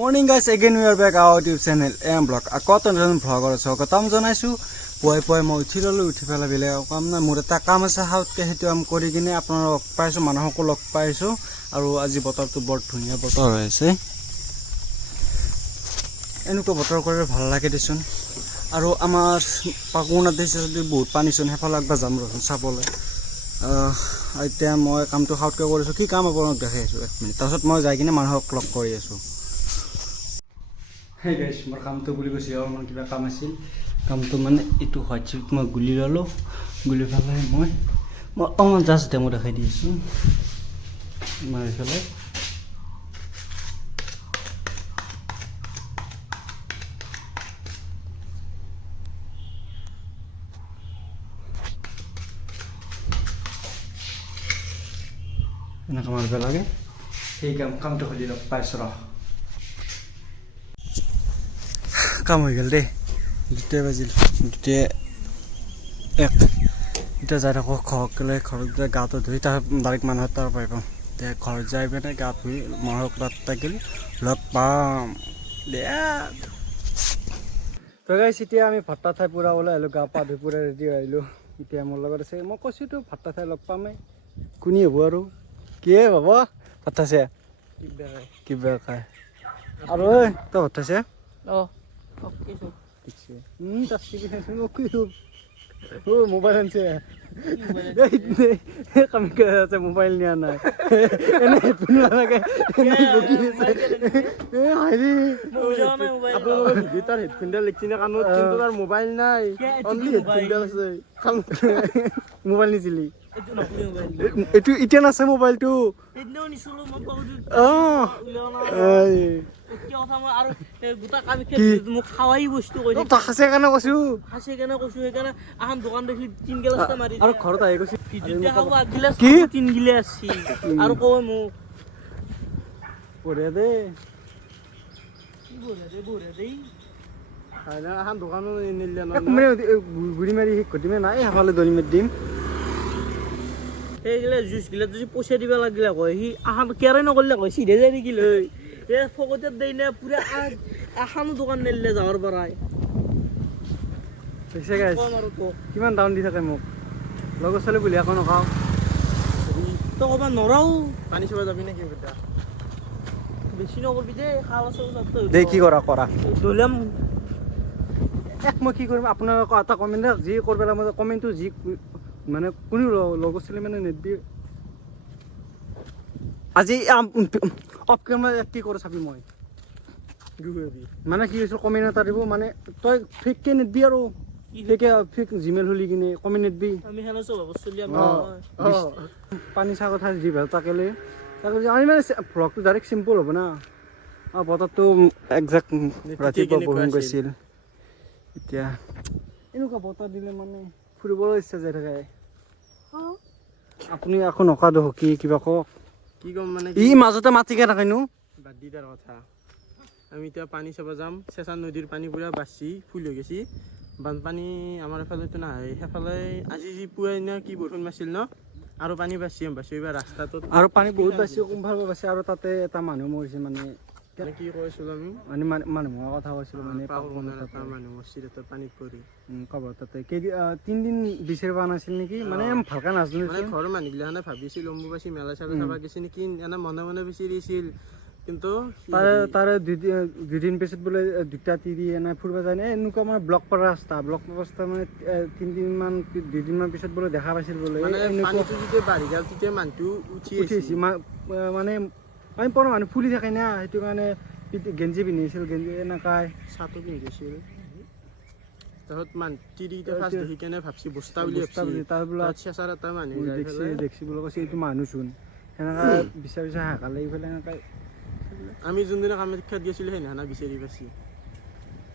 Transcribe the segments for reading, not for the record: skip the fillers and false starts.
Morning guys, again we are back our YouTube channel AM Vlog. Akot nজন vlogৰ স্বাগতম জনাইছো। পুৱাই মই উঠি ললো, উঠি পেলাই বেলেগ কাম নাই, মোৰ এটা কাম আছে হাউতকে হেতু কাম কৰি কিনে আপোনাক পাইছো, মানুহকো লগ পাইছো আৰু আজি বতৰটো বৰ ধুনীয়া বতৰ হৈ আছে। এনেকুৱা বতৰ কৰি ভাল লাগে দিছোন। আৰু আমাৰ পাকুনা দিছে যদি বহুত পানী চন হেফালে একবাৰ যাম ৰচোন চাবলৈ। এতিয়া মই কামটো হাউতকে কৰিছো, কি কাম আপোনাক দেখাই আছো 1 মিনিট, তাৰপিছত মই যাই কিনে মানুহক লগ কৰি আছো। Hey guys, মোৰ কামটো বুলি কৈছে আৰু মোৰ কিবা কাম আছিল। কামটো মানে এইটো হোৱাটছএপ মই গুলি ললো, গুলি পেলাই মই জাষ্ট ডেমো দেখাই দি আছো। মাৰি পেলাই এনেকৈ মাৰিব লাগে। সেই কামটো হ'লে লগ পাইছো ৰ। কাম হৈ গ'ল দেই, 2টা বাজিল, 2:01। এতিয়া যাই থাকোঁ ঘৰত গ'লে, ঘৰত যাই গাটো ধুই তাৰ ডাইৰেক্ট মানুহৰ তাৰ পাই পাম। এতিয়া ঘৰত যাই পিনে গা ধুই মানুহক তাত থাকিল লগ পাম দে। তো গাইছ এতিয়া আমি ভাতটা ঠাই পূৰা ওলাই আহিলোঁ, গা পা ধুই পূৰা ৰেডি হৈ আহিলোঁ। এতিয়া মোৰ লগত আছে, মই কৈছোঁতো ভাতটা ঠাই লগ পামেই, কোনে হ'ব আৰু কিয়ে হ'ব ভাত আছে কিবা খাই আৰু ঐ তই ভাত আছে মোবাইল আনছে মোবাইল নিয়া নাই এনে হেডফোন নালাগে আপোনালোকে তাৰ হেডফোনডাল লিখিনে কাণত, কিন্তু তাৰ মোবাইল নাই, অনলি হেডফোনডাল আছে। মোবাইল নিছিলি এইটো এতিয়া নাছে মোবাইলটো খাৱাই বস্তু খাচে কাৰণে কৈছো, খাচে কাৰণে কৈছো, সেইকাৰণে এখন দোকান দেখি 3 গিলাচ মাৰি আৰু ঘৰত আহি কৈছো কি 3 গিলাচ আৰু কয় মোক বঢ়িয়া দেই, এখন দোকানো নিলে গুড়ি মাৰি ঘটিমে নাই সেইফালে দৰি মাৰি দিম। সেইগিলা জুচ গিলা যদি পইচা দিব লাগিলে কয়, সি আহান কেয়াৰে নকৰিলে কয়, চিধে যাই নেকি লৈ এই ফকতেৰ দেই না পুৰা এখানো দোকান নিলে যাওয়াৰ পৰাই কিমান দাম দি থাকে মোক, লগৰ ছোৱালী বুলি আকৌ নখাওঁ তই ক'বা নৰাও। পানী চাব যাবি নেকি বেছি নকৰবি দেই, খাল আছে দেই, কি কৰা দলিয়াম মই কি কৰিম আপোনালোকক এটা কমেণ্ট যি কৰিব লাগে, মই কমেণ্টটো যি মানে কোনো লগৰ ছোৱালী মানে নিদিবি। আজি অফ কেমেৰা কি কৰে চাবি, মই মানে কি কৈছো কমেণ্ট এটা দিব, মানে তই ফেককে নিদিবি আৰু ফেক জিমেইল খুলি কিনে কমেণ্ট নিদিবি। পানী চাহ কথা যি ভাল তাকে লৈ আমি মানে ভ্লগটো ডাইৰেক্ট চিম্পল হ'ব না। বতৰটো একজেক্ট ৰাতিপুৱা বৰষুণ গৈছিল, এতিয়া এনেকুৱা বতৰ দিলে মানে ফুৰিবলৈ ইচ্ছা যাই থাকে। আপুনি আকৌ নকাদো কি কিবা কওক, কি ক'ম মানে ই মাজতে মাতিকে থাকেনো বাদ দি তাৰ কথা। আমি এতিয়া পানী চাব যাম, চেঁচা নদীৰ পানী পুৰা বাচি ফুল হৈ গৈছে, বানপানী আমাৰ এফালেতো নাহে, সেইফালে আজি যি পুৱাই না কি বৰষুণ মাৰিছিল ন, আৰু পানী বাচি এইবাৰ ৰাস্তাটোত আৰু পানী বহুত বাচি কোনফালে বাচি, আৰু তাতে এটা মানুহ মৰিছে, মানে কি কৈছিলো আমি মানে মানুহ মৰাৰ কথা কৈছিলো, মানে মানুহ মৰিছিল পানীত পৰি কবৰ তাতে 3 দিন বিচাৰি পোৱা নাছিল নেকি, মানে ভালকে নাজানো, মানে ঘৰৰ মানুহগিলাখানে ভাবিছিল অম্বুবাচী মেলা চাব চাবা গৈছে নেকি, এনে মনে মনে বিচাৰিছিল, কিন্তু তাৰে 2 দিন পিছত বোলে 2টা তিৰি এনে ফুৰিব যায় নে, এনেকুৱা মানে ব্লক কৰা ৰাস্তা মানে 2 দিন মান পিছত বোলে দেখা পাইছিল বোলে, পানীটো যেতিয়া বাঢ়ি গ'ল তেতিয়া মানুহটো উঠি আহিছে, মানে আমি পৰা মানুহ ফুলি থাকে না, সেইটো কাৰণে গেঞ্জি পিন্ধিছিল, গেঞ্জি এনেকাই চাটো পিন্ধিছিল। তাৰপিছত তিৰিকেইটা ফাৰ্ষ্ট দেখি কেনে ভাবছি বস্তা বুলি ভাবছি, তাৰ বোলে চেঁচাৰ এটা মানুহ দেখছি বোলে, কৈছে এইটো মানুহচোন, সেনেকা বিচাৰি হাকা লাগি পেলাই এনেকা আমি যোনদিনা কামাখ্যাত গৈছিলোঁ সেইদিনা বিচাৰি পাইছি।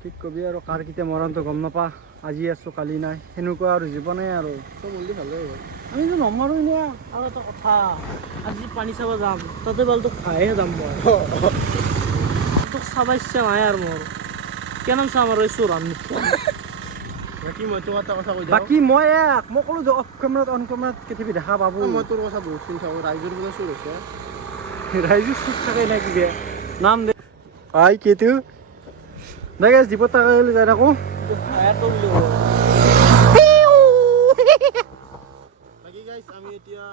ঠিক কবি আৰু কাৰ কেতিয়া মৰণটো গম নাপা, আজি আছোঁ কালি নাই, সেনেকুৱা আৰু জীৱনে আৰু মল্লি ভালে হ'ব। আমিতো নমৰো এনে। আৰু এটা কথা, আজি পানী চাব যাম, তাতে বাৰু তোক খাইহে যাম মই, তোক চাব ইচ্ছা নাই আৰু মোৰ, কেনে চাম আৰু এই চোৰাম বাকী মই তোক এটা কথা কৈ দিওঁ, বাকী মই ক'লো অফ কেমেৰাত অন কেমেৰাত কেতিয়াবা দেখা পাব, মই তোৰ কথা বহুত শুনি থাকোঁ, ৰাইজৰ বোলে চোৰ হৈছে, ৰাইজৰ চুৰ থাকে নে কিবা নাম দে আই কেতু নাই গাইছ জীপত তাকাইলে যাই থাকো বাকি গাইছ আমি এতিয়া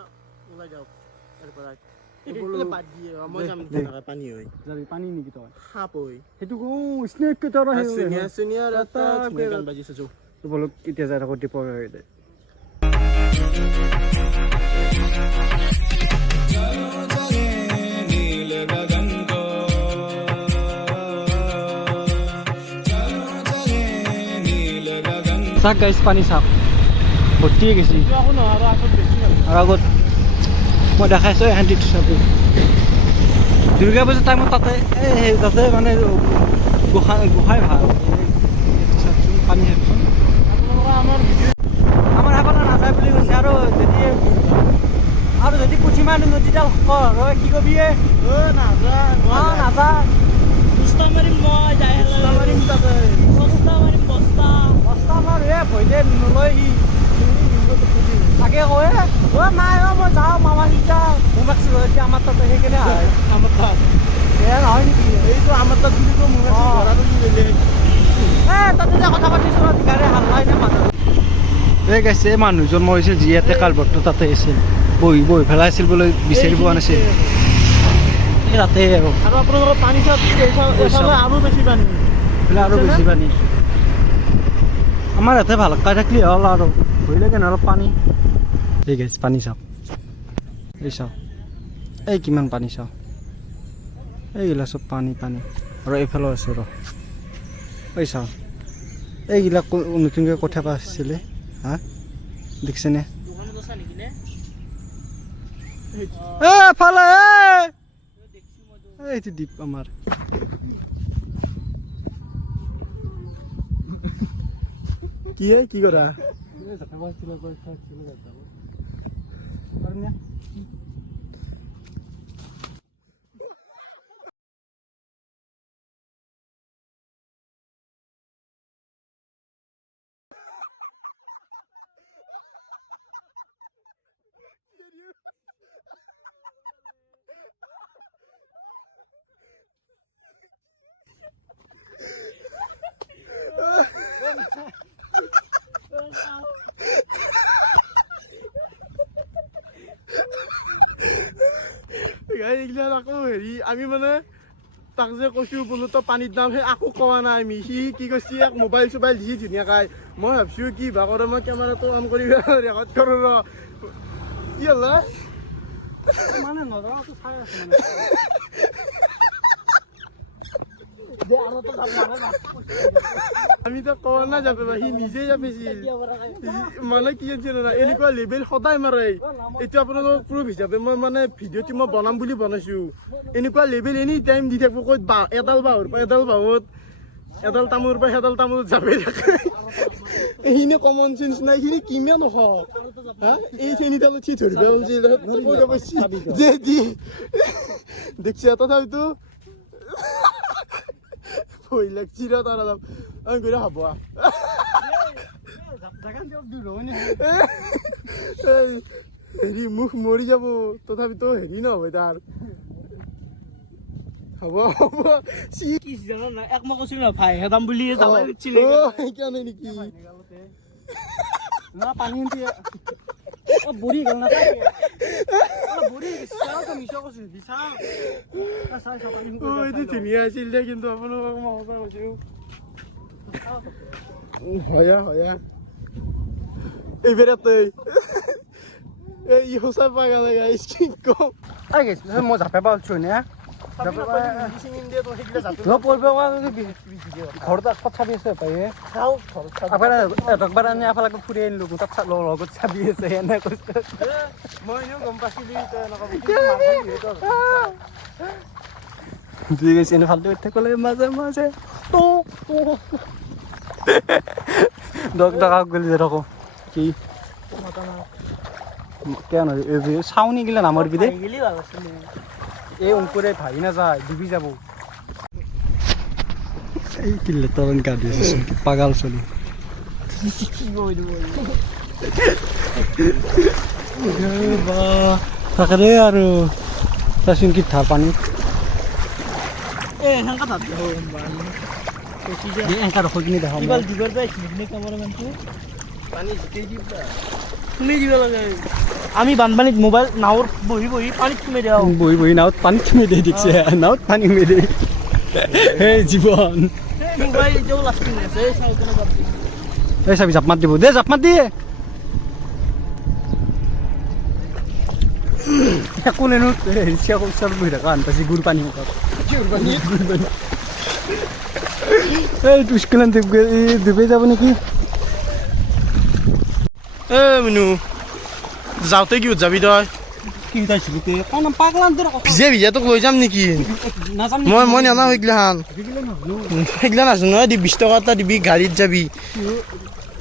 ওলাই যাওঁ ইয়াৰ পৰা বাদ দিয়ে মই যাম তেনেকৈ পানী হৈ যাবি পানী নেকি তই সাপ হৈ সেইটো স্নেক কেইটাৰ চিনিয়ৰ এটা গান বাজি চাইছোঁ বলক এতিয়া যাই থাকো দীপৰ দে চাক গাইছ পানী চাওক ভৰ্তি হৈ গৈছে আৰু আগত মই দেখাইছোঁ এহেঁতি দুৰ্গা পূজাৰ টাইমত তাতে এই তাতে মানে গোসাঁই ভাল চাওকচোন পানী চাওকচোন আমাৰ সেইফালে নাযায় বুলি কৈছে আৰু যদি পুঠি মাছ নদীডাল কৰ কি কবি নাযা বস্তা মাৰিম মই তাতে বস্তা মাৰো ভয়তে নলয় সি তাকে কয় নাই মই যাওঁ মামা সিটা মোমাক্স এতিয়া আমাৰ তাত সেইকাৰণে আমাৰ তাত নহয় নেকি এইটো আমাৰ তাত বুলি কয় তাতে যে কথা পাতিছোঁ গাড়ী হাল্লাই নে মানুহ এই গাইছে মানুহজন মৰিছিল যি ইয়াতে কালবৰ্তটো তাতে আছিল বহি পেলাইছিল বোলে বিচাৰি পোৱা নাছিল এই তাতে আৰু আপোনালোকৰ পানী আৰু বেছি পানী আৰু বেছি পানী আমাৰ ইয়াতে ভাল কাই থাকিলে হ'ল আৰু ভৰিলে কেনে অলপ পানী ঠিক আছে পানী চাওক এই চাওক এই কিমান পানী চাওক এইগিলা চব পানী আৰু এইফালেও আছে এই চাওক এইগিলা নতুনকৈ কথা পাতিছিলে হা দেখিছেনে ফালে এইটো দ্বীপ আমাৰ কি কৰা এইগিলা আকৌ হেৰি আমি মানে তাক যে কৈছোঁ বোলো তই পানীত নাম সেই আকৌ কোৱা নাই আমি সি কি কৈছে এক মোবাইল চোবাইল দিছে ধুনীয়াকৈ মই ভাবিছোঁ কি বা কৰে মই কেমেৰাটো অন কৰি ৰেকৰ্ড কৰোঁ কি হ'ল মানে নজনাটো চাই আছে আমি তো কোৱা নাই যাবে সি নিজে যাবিছিল মানে কি আছিল না এনেকুৱা লেভেল সদায় মাৰে এইটো আপোনালোকক প্ৰুফ হিচাপে মই মানে ভিডিঅ'টো মই বনাম বুলি বনাইছোঁ এনেকুৱা লেভেল এনি টাইম দি থাকিব ক'ত এডাল বাঁহৰ পৰা এডাল বাঁহত এডাল তামোলৰ পৰা সেডাল তামোলত যাবে থাকে এইখিনি কমন চেঞ্চ নাই এইখিনি কিমান হওক হা এই চেনিডাল উঠি ধৰিব যে দি দেখছি তথাপিতো ভয় লাগছি ৰ তাৰ অলপ আমি গৈ হ'ব হেৰি মুখ মৰি যাব তথাপিতো হেৰি নহ'ব তাৰ হ'ব এক মই কৈছিলো ন ভাই হেদাম বুলি সেইকাৰণে নেকি পানী বুঢ়ী গ'ল না ধুনীয়া আছিল দে কিন্তু আপোনালোকক মই সঁচা কৈছোঁ হয়া এইবাৰতে এই সঁচা পাগল মই জাপে পালছো নে ঘৰত ক'ত চাবি আছে পায়ে একবাৰ আনি এফালে ফুৰি আনিলোঁ তাত লগত চাবি আছে এনে কৈছে মই গম পাইছিলোঁ গৈছে এনে ফালটো ক'লে মাজে মাজে দক টকা গ'লি আকৌ কি কিয় নহয় চাউনি গিলা নামৰবি দে এই অংকুৰে ভাবি নাযায় ডুবি যাব এই কিলে তৰণ কাটি আছে পাগাল চলি থাকে আৰু চাচোন কি ধাৰ পানী এই হাঙ্কা তাত এংকাৰ ৰখি দেখাম কিবাল দিবৰ পাইছিলি নে কেমেৰামেনটো পানী জিকেই দিবা খুলি দিব লাগে আমি বানপানীত মোবাইল নাৱৰ বহি বহি পানীত সোমাই দিওঁ বহি বহি নাৱত পানী সোমাই দিয়ে দেখিছে নাৱত পানী সোমাই দিয়ে সেই জীৱন মোবাইল এতিয়াও লাষ্টিং আছে চাই কেনে বাদ দিম এই চাবি জাপ মাত দিব দে জাপ মাত দিয়ে একো নেনো ৰিক্সা ওচৰত বহি থকা আন পাইছে গুৰ পানী মুখত এই স্কুলত ডুবাই যাব নেকি মিনু যাওঁতে কি যাবি তই কি উঠাইছিলো তে কাৰণ পাগলান তোৰ ভিজে ভিজে তোক লৈ যাম নেকি নাযাম মই নানাও সেইগিলাখান সেইগিলা নাজানো নহয় 20 টকা এটা দিবি গাড়ীত যাবি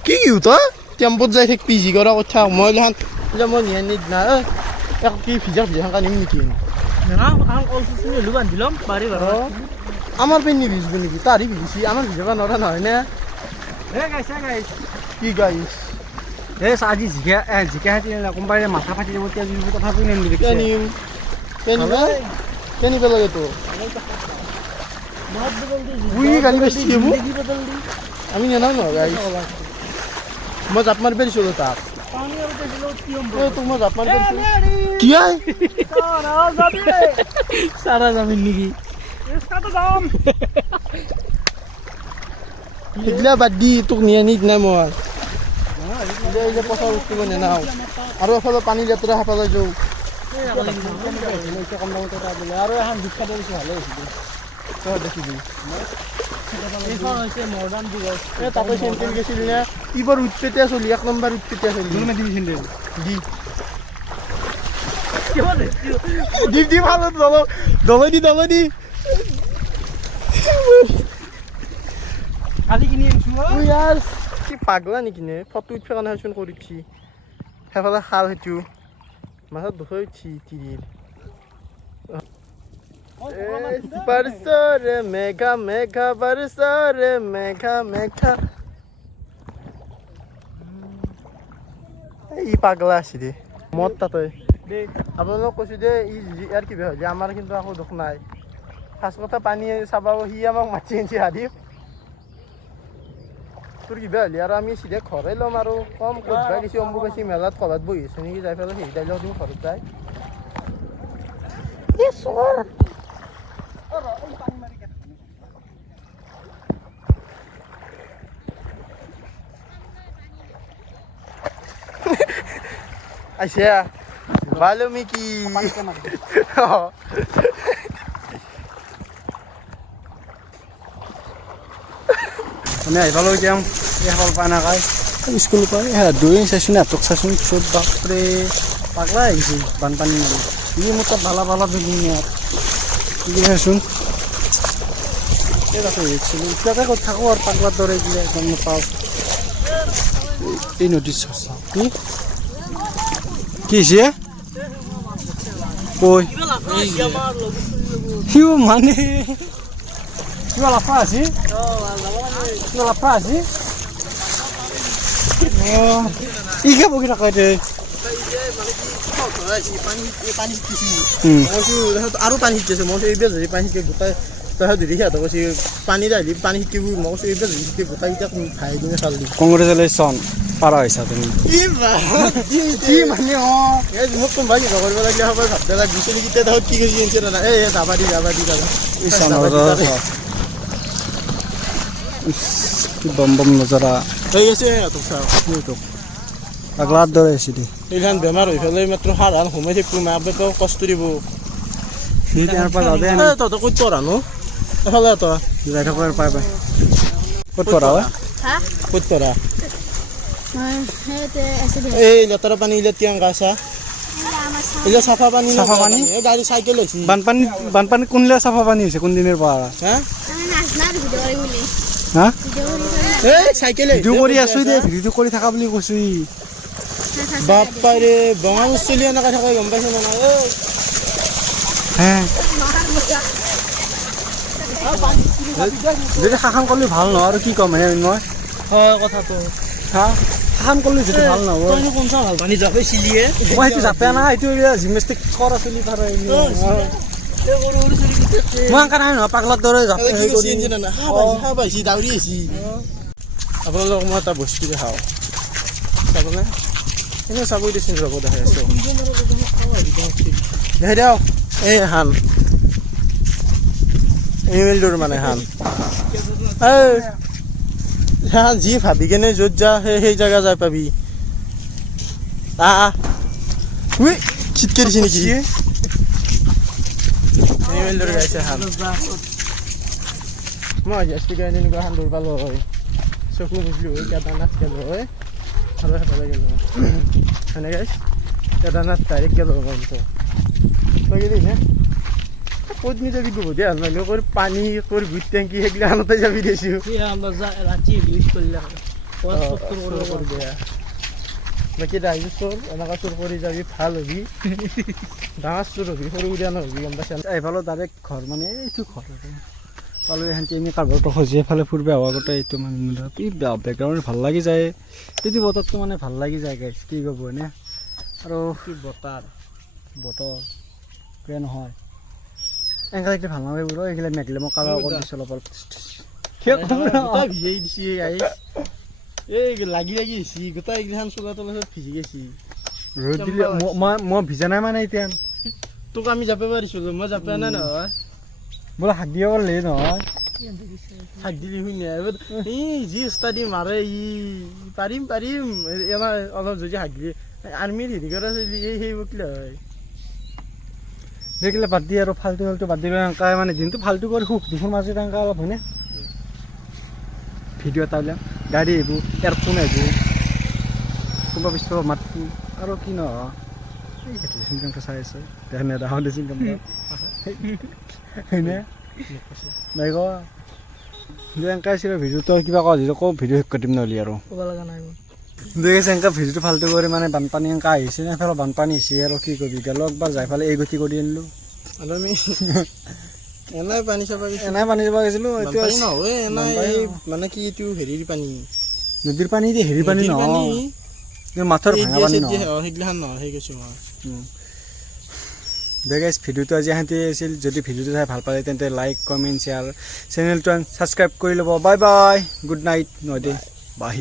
কি তই টেম্পত যাই থাকবি যি কৰা কথা মই এইগিলাখান মই নিয়া নিদ না কি ভিজা ভিজা নিম নেকি বান্ধি ল'ম বাৰী আমাৰ পেনী ভিজব নেকি তাৰি ভিজিছি আমাৰ ভিজাব নোৱাৰা নহয় নে কি গাইছ এই আজি জিকা হাতি কোনোবাই মাথা ফাটি যাব তেল দিব তথাপিও নিম কেনিম কেনিব লাগে তো গাড়ী বেছি আমি নেনাও নহয় গাড়ী মই জাপ মাৰিব দিছিলোঁ তাক তোক মই জাপ মাৰিব দিছিলোঁ কি চাৰা যামিন নেকি সেইগিলা বাদ দি তোক নিয়া নিদ নাই মই পচা বস্তু মই নেনাও আৰু এফালে পানী লেতেৰা সেফালে যাওঁ আৰু এখন বিখ্যাত দিছোঁ ভালে হৈছিল তই দেখিবি এইখন হৈছে মডাৰ্ণ যুগৰ তাতে চেণ্টেল গৈছিল নে ইবাৰ উৎপেতীয়া চলি 1 নম্বৰ উৎপেতীয়া চলি দিবি চেণ্ডেল দি ভাল দলৈ দি কালি কিনি আনিছোঁ ইয়াৰ কি পাগলা নেকি নে ফটো উঠিব কাৰণে চোন কৰিছি সেইফালে খাল সেইটো মাছত দুখ উঠি তিৰিৰ বৰসৰে মেঘা মেঘা বৰসৰে মেঘা মেঘা ই পাগলা আছে দে মত তাতে আপোনালোক কৈছোঁ দে ইয়াৰ কিবা হয় যে আমাৰ কিন্তু একো দুখ নাই ফাৰ্ষ্ট কথা পানী চাব সি আমাক মাতি আনিছে হাদিপ তোৰ কিবা হ'লে আৰু আমি চিধা ঘৰে ল'ম আৰু কম ক'ত যাই গৈছে অম্বুবাচী মেলাত ক'ৰবাত বহি আছোঁ নেকি যাই পেলাই সেই দাইলত তুমি ঘৰত যায় আইছে বাল্মীকি আমি আহিবলৈ যাম এইফাল পাই নাখাই স্কুলৰ পৰা দুই চাইছোঁ নাটক চাইছোঁ চব বাপৰে পাগলা আহিছে বানপানী মাৰি ই মোৰ তাত ভালা ভালা বেগি চাইচোন এই তাতে আহিছিলোঁ এতিয়াতে ক'ত থাকোঁ আৰু পাগলাৰ দৰে এইগিলা গম নাপাওঁ এই নদীত চাওঁ কি হৈছে কৈ সিও মানে কিবা লাফা আছে কিবা লাফা আছে ই খাব কি থাকে দে আৰু পানী শিকিছে মই এইবাৰ যদি পানী শিকে গোটাই তই ধৰি সিহঁতক কৈছে পানী দালি পানী শিকিব মই কৈছোঁ এইবাৰ যদি শিকে গোটাইকেইটাক ভাই কিনে চালি কংগ্ৰেচুলেশ্যন পাৰা হৈছা তুমি মানে মোক কোনোবাই কিবা কৰিব লাগিলে সবাই ভাবতে লাগে দুচলিকেইটা তাহত কি কৰি আনিছে না এই যাবা দি যাবা কি বম বম নজৰা হৈ গৈছে সিহঁতক চাওঁ পাগলাৰ দৰে হৈছে দে এইখান বেমাৰ হৈ পেলাই মাত্ৰ সাধাৰণ সোমাই থাকিব মাক বাপেক কষ্ট দিব তহঁতে ক'ত পঢ়া নো এফালে তই যাই থাকো পাই পাই ক'ত পঢ়া হয় ক'ত পঢ়া এই লেতেৰা পানী এইবিলাক তিয়াং গাছা এইবিলাক চাফা পানী এই গাড়ী চাইকেল হৈছে বানপানী কোনলে চাফা পানী হৈছে কোনদিনৰ পৰা হা এই চাইকেল ভিডিঅ' কৰি আছো দে ভিডিঅ' কৰি থকা বুলি কৈছো বাপ্পাৰে বঙা চলি এনেকৈ থাকে গম পাইছে নে নাই যদি শাসন কৰিলে ভাল নহয় আৰু কি ক'ম মই হয় কথাটো হা শাসন কৰিলে যদি ভাল নহ'ব কোনচা ভাল পানী যাবে চিলিয়ে মই সেইটো জাপে নাই এইটো জিমনাষ্টিক কৰা চলি পাৰে মই আনকা নাই নহয় পাগলাৰ দৰে জাপ কি কৈছি এনজে না হাঁহ পাইছি দাউৰি আহিছি আপোনালোকক মই এটা বস্তু দেখাওঁ চাবনে এনে চাব দিছিল ৰ'ব দেখাই আছোঁ দেখাই দিয়ক এই হান এনিমেলটোৰ মানে হান হান যি ভাবি কেনে য'ত যা সেই জেগা যাই পাবি উই ছিটকে দিছে নেকি এনিমেলটোৰ গাইছে হান মই আজি আজকে এনেকুৱা হান দৌৰ পালোঁ হয় চকু বুজিলোঁ হয় কেদাৰনাথ গেলোঁ হয় আৰু সেইফালে গেলোঁ হয় সেনেকৈ কেদাৰনাথ ডাইৰেক্ট গেলোঁ হয় তই গেলি নে ক'ত নি যাবি গোবধি হাল মাৰিলোঁ ক'ৰ পানী ক'ৰ ভূত টেংকি সেইগিলা আনতে যাবি দিছোঁ ৰাতি ইউজ কৰিলে বাকী দাইজ চোৰ এনেকুৱা চোৰ কৰি যাবি ভাল হ'বি ডাঙৰ চোৰ হ'বি সৰু উৰিয়া নহ'বি গম পাইছা এইফালে ডাইৰেক্ট ঘৰ মানে এইটো ঘৰ পালোঁ এখানটি আমি কাৰোবাৰটো খজি এফালে ফুৰিব অহা আগতে এইটো মানে বেকগ্ৰাউণ্ড ভাল লাগি যায় এইটো বতৰটো মানে ভাল লাগি যায় গাইছ কি ক'ব এনে আৰু কি বতাৰ বতৰ বেয়া নহয় এনেকৈ একদম ভাল নালাগে বোলো এইগিলা মেঘলে মই কাৰোবাৰ আগত দিছোঁ অলপ গোটাই ভিজাই দিছি গাইছ এই লাগি লাগি আহিছি গোটাই এইগিলাখান চোলা তোলা চব ভিজি গৈছি ৰ'দ দিলে মই ভিজা নাই মানে এতিয়া তোক আমি যাব পাৰিছিলোঁ মই যাব নাই নহয় বোলে হাত দিব পাৰিলে নহয় হাত দিলি শুনি ই যি ষ্টাডি মাৰে পাৰিম আমাৰ অলপ যদি হাত দিয়ে আৰ্মিৰ হেৰি কৰা চলি সেই বকিলে হয় দেখিলে বাদ দি আৰু ফাল্টু বাদ দিলে এনেকৈ মানে দিনটো ফাল্টু কৰি সুখ দুখোন মাজত এনেকৈ অলপ হয়নে ভিডিঅ' এটা উলিয়াম গাড়ী আহিব এয়াৰফোন আহিব কোনোবা পিছৰ মাতটো আৰু কি নহয় এই ড্ৰেছিং কেমটো চাই আছে দেখা নেদেখাওঁ ড্ৰেছিং কেমটো হয়নে নাই কোৱা এনেকৈ আছিলে ভিডিঅ'টো কিবা কোৱা যিটো কওঁ ভিডিঅ' শেষ কৰি দিম নহ'লে আৰু ক'ব লগা নাই দেখিছে এনেকৈ ভিডিঅ'টো ফাল্টু কৰি মানে বানপানী এনেকৈ আহিছে এইফালে বানপানী আহিছে আৰু কি কৰিবি গেলো একবাৰ যাই ফালে এই গতি কৰি আনিলোঁ আৰু আমি এনেই পানী চাব এনেই পানী যাব গৈছিলোঁ এইটো নহয় এনেই মানে কি এইটো হেৰিৰ পানী নদীৰ পানী দি হেৰি পানী নহয় মাথৰ ভাঙা পানী নহয় সেইগিলাখান নহয় সেই কৈছোঁ মই দে গাইছ ভিডিঅ'টো আজি সিহঁতে আছিল যদি ভিডিঅ'টো চাই ভাল পালে তেন্তে লাইক কমেণ্ট শ্বেয়াৰ চেনেলটো ছাবস্ক্ৰাইব কৰি ল'ব বাই বাই গুড নাইট নহ'লে বাই